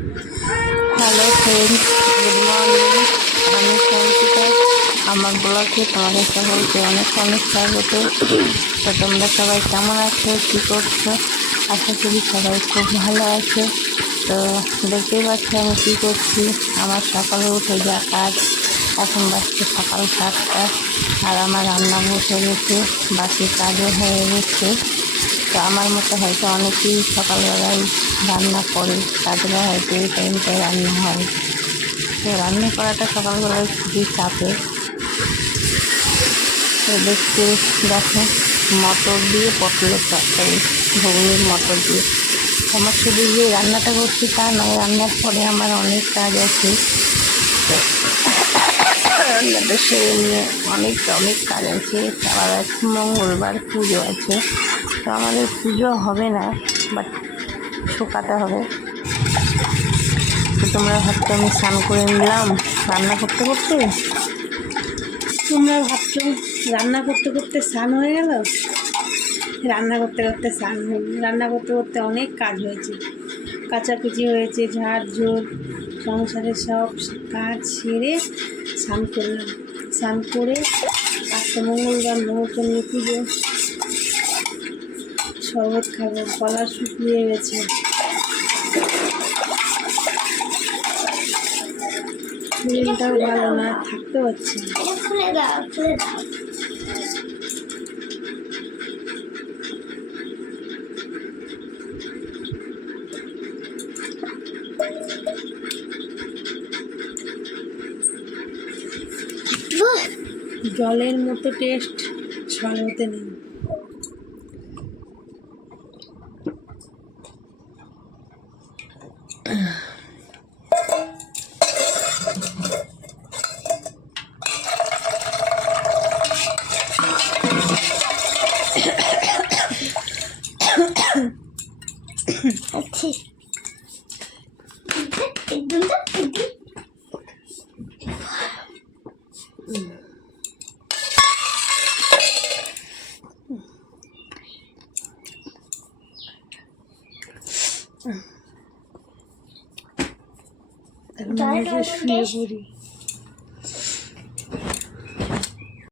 Hello friends, good morning. আমি সঙ্কিতা। আমার ব্লগে তোমাদের সকলকে অনেক অনেক স্বাগত। তো তোমরা সবাই কেমন আছো, কী করছো? আশা করি সবাই খুব ভালো আছে। তো দেখতেই পাচ্ছি আমি কী করছি। আমার সকালে উঠে যা কাজ, এখন বাজছে সকাল 7টা, আর আমার রান্না বসে গেছে, বাকি কাজও হয়ে গেছে। তো আমার মতো হয়তো অনেকেই সকালবেলায় রান্না করে, তাদের হয়তো এই টাইমটায় রান্না হয়। তো রান্না করাটা সকালবেলায় খুবই চাপের। তো দেখো, মটর দিয়ে পটলের তরকারি, ঘুগনির মটর দিয়ে। আমার শুধু যে রান্নাটা করছি তা নয়, রান্নার পরে আমার অনেক কাজ আছে। রান্নাটা সেরে নিয়ে অনেক কাজ আছে। আবার এক মঙ্গলবার পুজো আছে। তো আমাদের পুজো হবে না, বাট শুকাতে হবে। তো তোমরা ভাবছো আমি স্নান করে নিলাম রান্না করতে করতে। তোমরা ভাবছো রান্না করতে করতে স্নান হয়ে গেল। রান্না করতে করতে স্নান হয়ে গেল। রান্না করতে করতে অনেক কাজ হয়েছে, কাচাকুচি হয়েছে, ঝাড় ঝোড়, সংসারের সব কাজ সেরে স্নান করলাম। স্নান করে আজকে মঙ্গলবার, মঙ্গলচন্ডী পুজো, শরবত খাবো, গলা শুকিয়ে গেছে। শরীরটাও ভালো না, থাকতে হচ্ছে। জলের মতো টেস্ট শরবতে নেই। শুয়ে পড়ি।